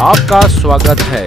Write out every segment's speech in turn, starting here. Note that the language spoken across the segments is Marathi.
आपका स्वागत है।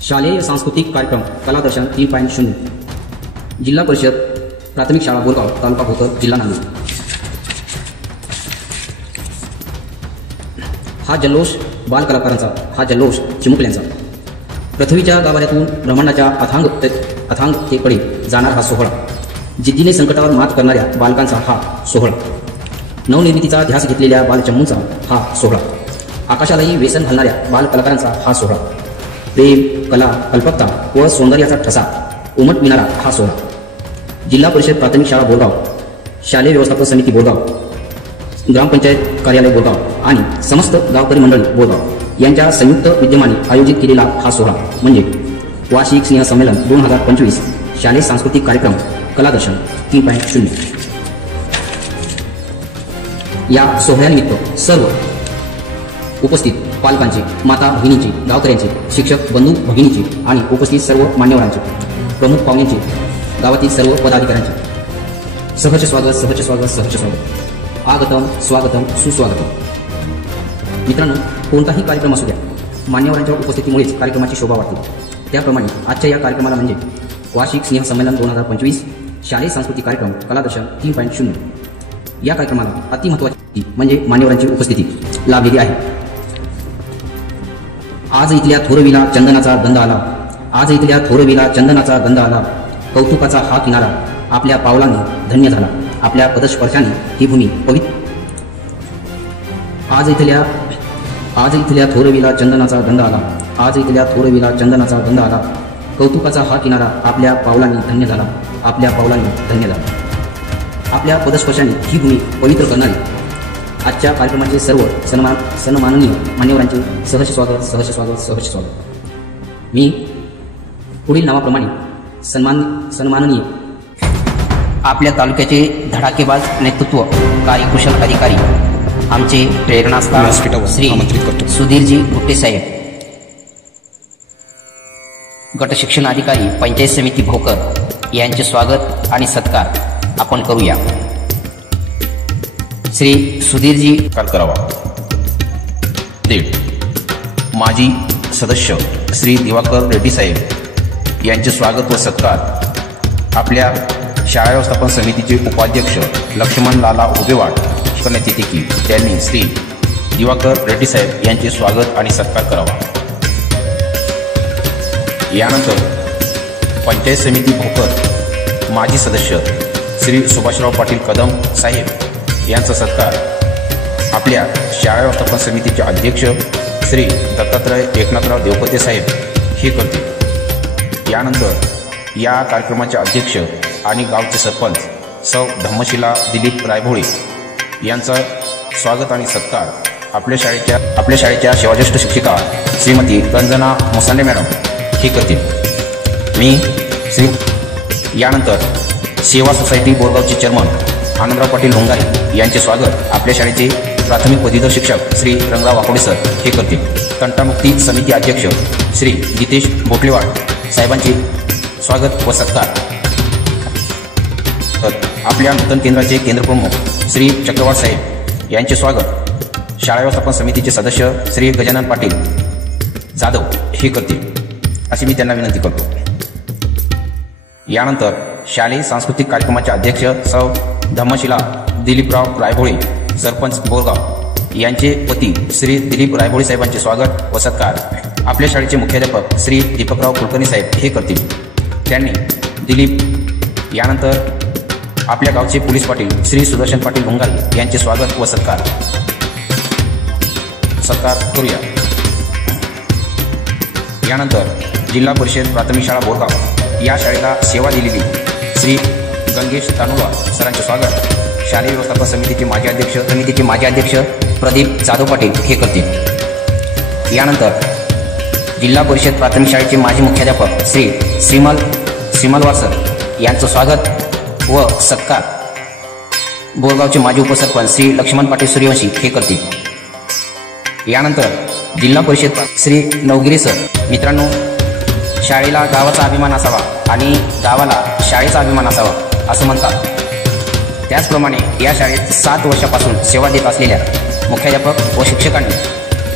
शालेय सांस्कृतिक कार्यक्रम कलादर्शन 3.0 जिल्हा परिषद प्राथमिक शाळा बोरगाव तालुका भोकर जिल्हा नांदेड। हा जल्लोष बालकलाकारांचा, हा जल्लोष चिमुकल्यांचा, पृथ्वीच्या गाभाऱ्यातून ब्रह्मांडाच्या अथांगतेकडे जाणार हा सोहळा, जिद्दीने संकटावर मात करणाऱ्या बालकांचा हा सोहळा, नवनिर्मितीचा ध्यास घेतलेल्या बालचमूंचा हा सोहळा, आकाशालाही व्यसन घालणाऱ्या बालकलाकारांचा हा सोहळा, प्रेम, कला, कल्पकता व सौंदर्याचा ठसा उमटविणारा हा सोहळा, जिल्हा परिषद प्राथमिक शाळा बोरगाव, शालेय व्यवस्थापन समिती बोरगाव, ग्रामपंचायत कार्यालय बोरगाव आणि समस्त गावकरी मंडळी बोरगाव यांच्या संयुक्त विद्यमाने आयोजित केलेला हा सोहळा म्हणजे वार्षिक स्नेह संमेलन 2025 शालेय सांस्कृतिक कार्यक्रम कलादर्शन 3.0। या सोहळ्यानिमित्त सर्व उपस्थित पालकांचे, माता भगिनींचे, गावकऱ्यांचे, शिक्षक बंधू भगिनींचे आणि उपस्थित सर्व मान्यवरांचे, प्रमुख पाहुण्यांचे, गावातील सर्व पदाधिकाऱ्यांचे सहर्ष स्वागत, सहर्ष स्वागत, सहर्ष स्वागत, आगतम, स्वागतम, सुस्वागतम। मित्रांनो, कोणताही कार्यक्रम असू द्या, मान्यवरांच्या उपस्थितीमुळेच कार्यक्रमाची शोभा वाढते। त्याप्रमाणे आजच्या या कार्यक्रमाला म्हणजे वार्षिक स्नेह संमेलन 2025 शालेय सांस्कृतिक कार्यक्रम कलादर्शन 3.0 या कार्यक्रमाला अतिमहत्त्वाची म्हणजे मान्यवरांची उपस्थिती लाभलेली आहे। आज इथल्या थोरवीला चंदनाचा गंध आला, आज इथल्या थोरवीला चंदनाचा गंध आला, कौतुकाचा हा किनारा आपल्या पावलाने धन्य झाला, आपल्या पदस्पर्शाने ही भूमी पवित्र। आज इथल्या थोरवीला चंदनाचा गंध आला, आज इथल्या थोरवीला चंदनाचा गंध आला, कौतुकाचा हा किनारा आपल्या पावलाने धन्य झाला, आपल्या पावलाने धन्य झाला, आपल्या पदस्पर्शाने ही भूमी पवित्र करणारी आजच्या कार्यक्रमाचे सर्व सन्माननीय मान्यवरांचे सहर्ष स्वागत, सहर्ष स्वागत, सहर्ष स्वागत। मी पुढील नावाप्रमाणे सन्माननीय आपल्या तालुक्याचे धडाकेबाज नेतृत्व, कार्यकुशल अधिकारी, आमचे प्रेरणास्थान श्री सुधीरजी गुट्टे साहेब, गट शिक्षण अधिकारी पंचायत समिती भोकर यांचे स्वागत आणि सत्कार आपण करूया। श्री सुधीरजी करावा। माजी सदस्य श्री दिवाकर रेड्डी साहेब यांचे स्वागत व सत्कार आपल्या शाळा व्यवस्थापन समितीचे उपाध्यक्ष लक्ष्मण लाला उभेवाड करण्यात येते की त्यांनी श्री दिवाकर रेड्डी साहेब यांचे स्वागत आणि सत्कार करावा। यानंतर पंचायत समिती भोकर माजी सदस्य श्री सुभाषराव पाटील कदम साहेब यांचा सत्कार आपल्या शाळा व्यवस्थापन समितीचे अध्यक्ष श्री दत्तात्रय एकनाथराव देवपते साहेब हे करतील। यानंतर या कार्यक्रमाचे अध्यक्ष आणि गावचे सरपंच सौ धम्मशिला दिलीप रायभोळे यांचा स्वागत आणि सत्कार आपल्या शाळेच्या सेवाज्येष्ठ शिक्षिका श्रीमती रंजना मुसांडे मॅडम हे करतील। यानंतर सेवा सोसायटी बोरगावचे चेअरमन आनंदराव पाटील होंगारे यांचे स्वागत आपल्या शाळेचे प्राथमिक पदवीधर शिक्षक श्री रंगराव वाकोडे सर हे करतील। तंटामुक्ती समिती अध्यक्ष श्री गीतेश बोटलेवाड साहेबांचे स्वागत व सत्कार। आपल्या नूतन केंद्राचे केंद्रप्रमुख श्री चक्रवाळ साहेब यांचे स्वागत शाळा व्यवस्थापन समितीचे सदस्य श्री गजानन पाटील जाधव हे करतील अशी मी त्यांना विनंती करतो। यानंतर शालेय सांस्कृतिक कार्यक्रमाचे अध्यक्ष सौ धम्मशिला दिलीपराव रायभोळे सरपंच बोरगाव यांचे पती श्री दिलीप रायभोळे साहेबांचे स्वागत व सत्कार आपल्या शाळेचे मुख्याध्यापक श्री दीपकराव कुलकर्णी साहेब हे करतील। त्यांनी दिलीप यानंतर आपल्या गावचे पोलीस पाटील श्री सुदर्शन पाटील भोंगारे यांचे स्वागत व सत्कार करूया। यानंतर जिल्हा परिषद प्राथमिक शाळा बोरगाव या शाळेला सेवा दिलेली श्री गंगेश तानुवा सरांचे स्वागत शालेय व्यवस्थापन समितीचे माजी अध्यक्ष प्रदीप जाधव पाटील हे करतील। यानंतर जिल्हा परिषद प्राथमिक शाळेचे माजी मुख्याध्यापक श्री श्रीमल वासर यांचं स्वागत व सत्कार बोरगावचे माजी उपसरपंच श्री लक्ष्मण पाटील सूर्यवंशी हे करतील। यानंतर जिल्हा परिषद श्री नवगिरे सर। मित्रांनो, शाळेला गावाचा अभिमान असावा आणि गावाला शाळेचा अभिमान असावा असं म्हणतात। त्याचप्रमाणे या शाळेत 7 वर्षापासून सेवा देत असलेल्या मुख्याध्यापक व शिक्षकांनी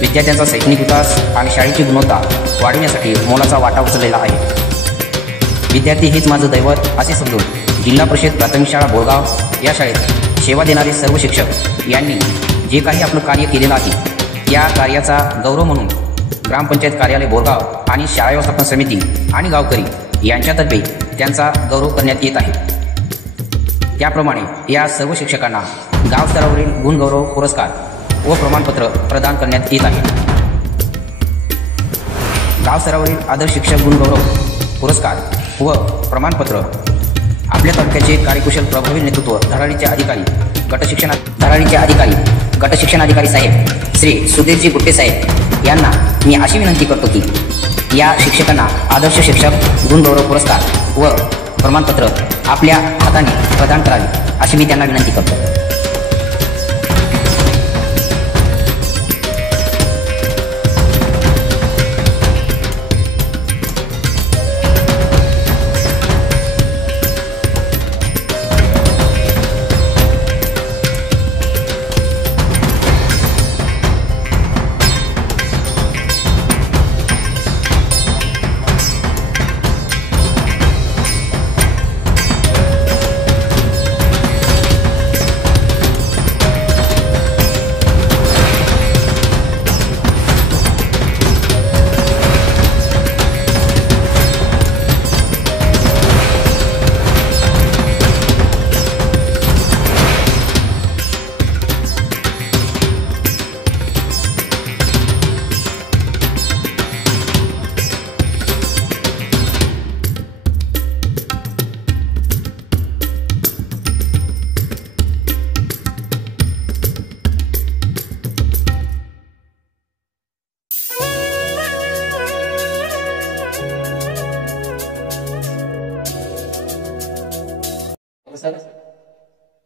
विद्यार्थ्यांचा शैक्षणिक विकास आणि शाळेची गुणवत्ता वाढविण्यासाठी मोलाचा वाटा उचललेला आहे। विद्यार्थी हेच माझं दैवत असे समजून जिल्हा परिषद प्राथमिक शाळा बोरगाव या शाळेत सेवा देणारे सर्व शिक्षक यांनी जे काही आपलं कार्य केलेलं आहे त्या कार्याचा गौरव म्हणून ग्रामपंचायत कार्यालय बोरगाव आणि शाळा व्यवस्थापन समिती आणि गावकरी यांच्यातर्फे त्यांचा गौरव करण्यात येत आहे। त्याप्रमाणे या सर्व शिक्षकांना गाव स्तरावरील गुणगौरव पुरस्कार व प्रमाणपत्र प्रदान करण्यात येत आहे। गाव स्तरावरील आदर्श शिक्षक गुणगौरव पुरस्कार व प्रमाणपत्र आपल्या तालुक्याचे कार्यकुशल प्रभावी नेतृत्व धडाडीचे गटशिक्षणाधिकारी साहेब श्री सुधीरजी गुट्टे साहेब यांना मी अशी विनंती करतो की या शिक्षकांना आदर्श शिक्षक गुणगौरव पुरस्कार व प्रमाणपत्र आपल्या हाताने प्रदान करावे अशी मी त्यांना विनंती करतो।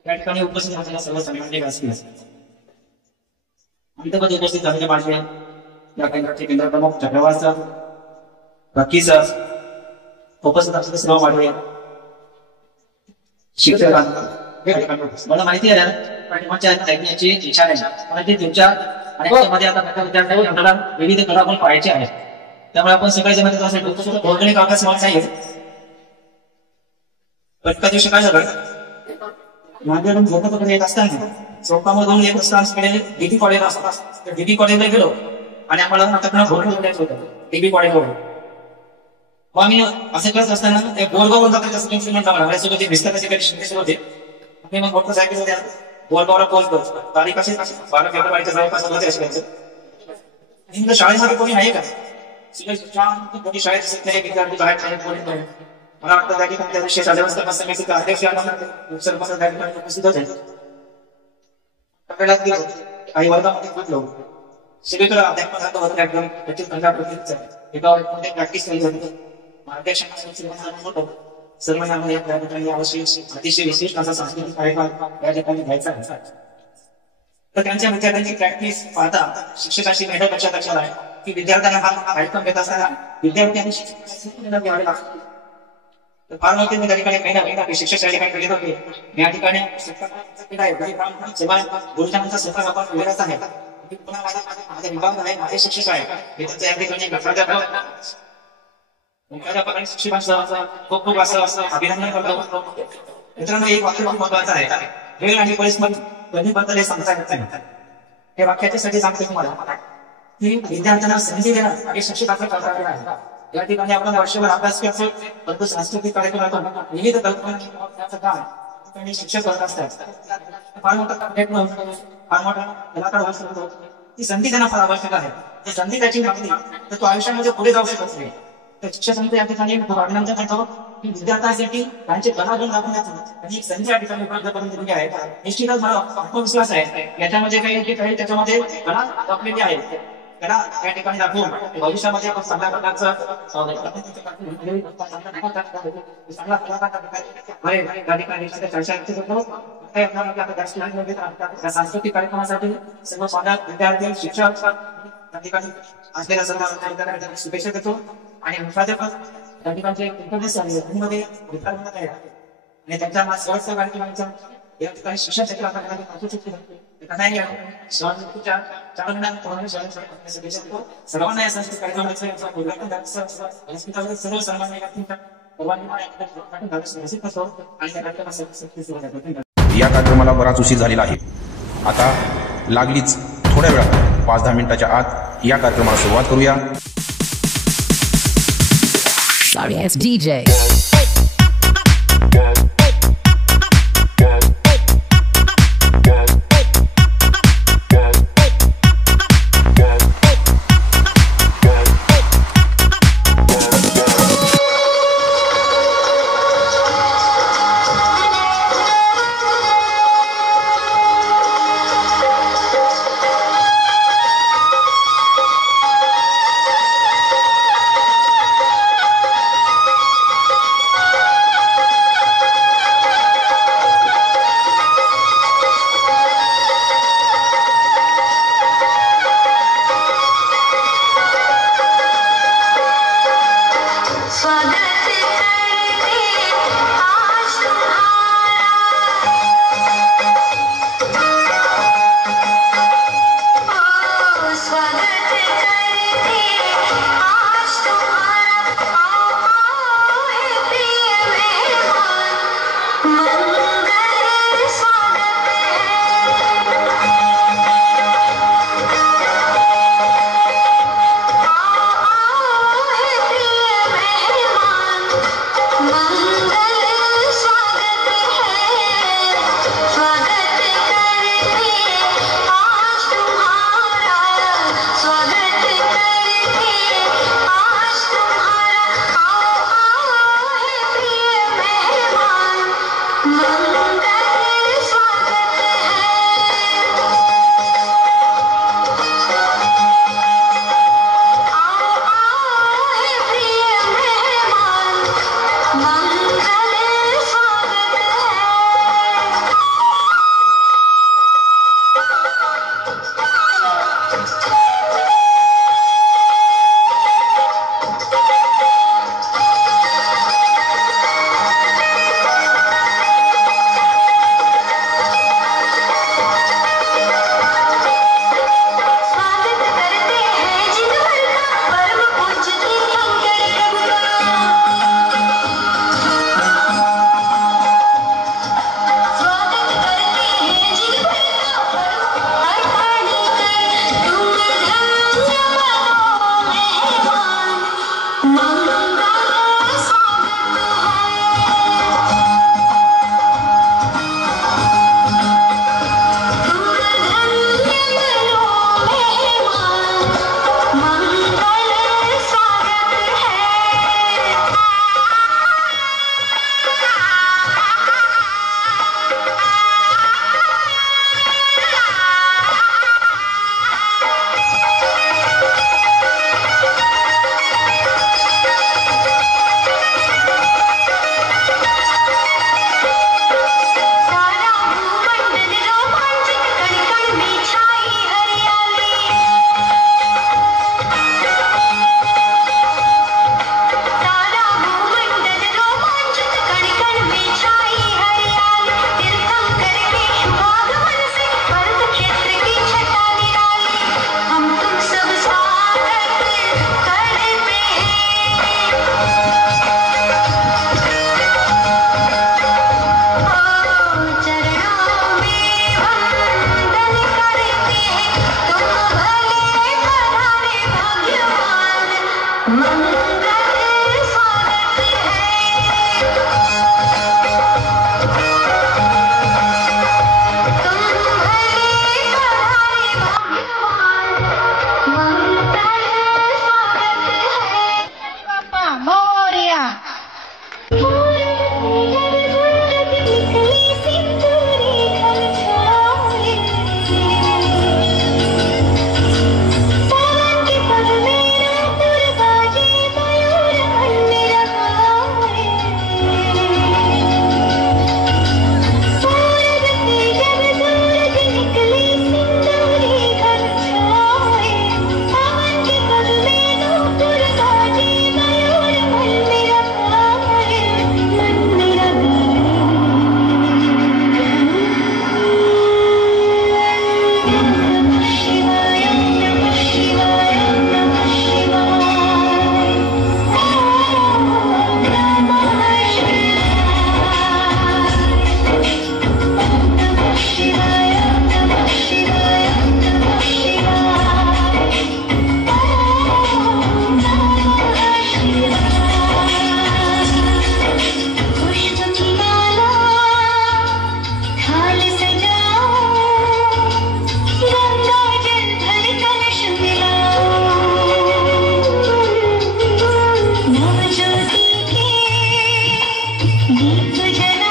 या ठिकाणी उपस्थित असलेल्या सर्व सन्माननीय व्यासपीठ अंतर्गत उपस्थित झालेले माझे या केंद्राचे केंद्र प्रमुख चक्रवार सर, रकी सर, उपस्थित असलेले सर्व माझे शिक्षक, मला माहिती आहे पाठिंबाच्या ऐकण्याची इच्छा नाही, कारण ते तुमच्या आणि त्यामध्ये आता विद्यार्थ्यांनी आपल्याला विविध कला पण पाहायचे आहेत, त्यामुळे आपण सगळे जण असेल भौगोलिक आकाश मला सांगेल पण एका दिवशी काय झालं माझ्याकडून झोपत येत असताना चौकामधून येत असताना डीबी कॉलेज असतात डीबी कॉलेजला गेलो आणि आम्हाला आता भोर होतं डीबी कॉलेजवर मग आम्ही असं करत असताना बोरगाव माझ्यासोबत विस्ताराचे काही शिंदे सुरू होते मी मग मोटरसायकल होत्या बोरगावला पोहोचतो तारीख असे 12 फेब्रुवारीच्या जवळपास होते शाळेमध्ये कोणी आहे का कोणी शाळेत दिसत नाही विद्यार्थी बाहेर कोणी मला वाटतं त्या ठिकाणी त्या दिवशी शाळेवस्था समितीचे अध्यक्ष सरपंच त्या ठिकाणी उपस्थित होते काही वर्गामध्ये बदलो सगळीकडे अध्यापन होतं त्या ठिकाणी प्रॅक्टिस केली जाते मार्गदर्शन सर्वांना त्या ठिकाणी आवश्यक अतिशय विशिष्ट असा सांस्कृतिक कार्यक्रम या ठिकाणी घ्यायचा आहे तर त्यांच्या विद्यार्थ्यांची प्रॅक्टिस पाहता शिक्षकांची मेहनत लक्षात आहे की विद्यार्थ्यांना हा कार्यक्रम घेत असताना विद्यार्थी आणि शिक्षक घ्यावे लागतात फार मोठी मी त्या ठिकाणी मेहनत शिक्षक त्या ठिकाणी केले होते या ठिकाणी गुरुजनांचा सहकार आपण वेगळाच आहे पुन्हा माझा विभाग आहे माझे शिक्षक आहे मी त्यांच्या या ठिकाणी मुख्याध्यापक आणि शिक्षकांचं खूप खूप असं अभिनंदन करतो मित्रांनो एक वाक्य खूप महत्वाचं आहे वेळ आणि परिस्थितीबद्दल हे सांगता येत नाही हे वाक्याच्यासाठी सांगते तुम्हाला की विद्यार्थ्यांना संधी देणं आणि शिक्षकांचं कर्तव्य आहे या ठिकाणी आपण वर्षभर अभ्यास करतो परंतु सांस्कृतिक कार्यक्रम विविध कल्पना शिक्षक करत असतात फार मोठा फार मोठा कलाकार असतो ती संधी त्यांना फार आवश्यक आहे ती संधी त्याची लागली तर तो आयुष्यामध्ये पुढे जाऊ शकत नाही तर शिक्षकांचं या ठिकाणी अभिनंदन करतो की विद्यार्थ्यांसाठी त्यांचे कलागुण दाखवण्याचं आणि एक संधी या ठिकाणी उपलब्ध करून दिलेली आहे निश्चितच मला आत्मविश्वास आहे याच्यामध्ये काही त्याच्यामध्ये कला दाखवलेली आहे त्याला त्या ठिकाणी दाखवून भविष्यामध्ये आपण चांगल्या प्रकारचं त्या ठिकाणी चर्चा करतो. सांस्कृतिक कार्यक्रमासाठी सर्व पालक, विद्यार्थी, शिक्षक त्या ठिकाणी असलेल्या सर्व विद्यार्थ्यांना शुभेच्छा देतो. आणि मुख्याध्यापक त्या ठिकाणचे मध्ये आणि त्यांच्या शेवटच्या कार्यक्रमाच्या या ठिकाणी शिक्षण क्षेत्रात सर्वांना या संस्कृत कार्यक्रमाचा सर्व सन्मान या कार्यक्रमाला बराच उशीर झालेला आहे. आता लागलीच थोड्या वेळात 5-10 मिनिटाच्या आत या कार्यक्रमाला सुरुवात करूया. Sorry, it's DJ. तुझे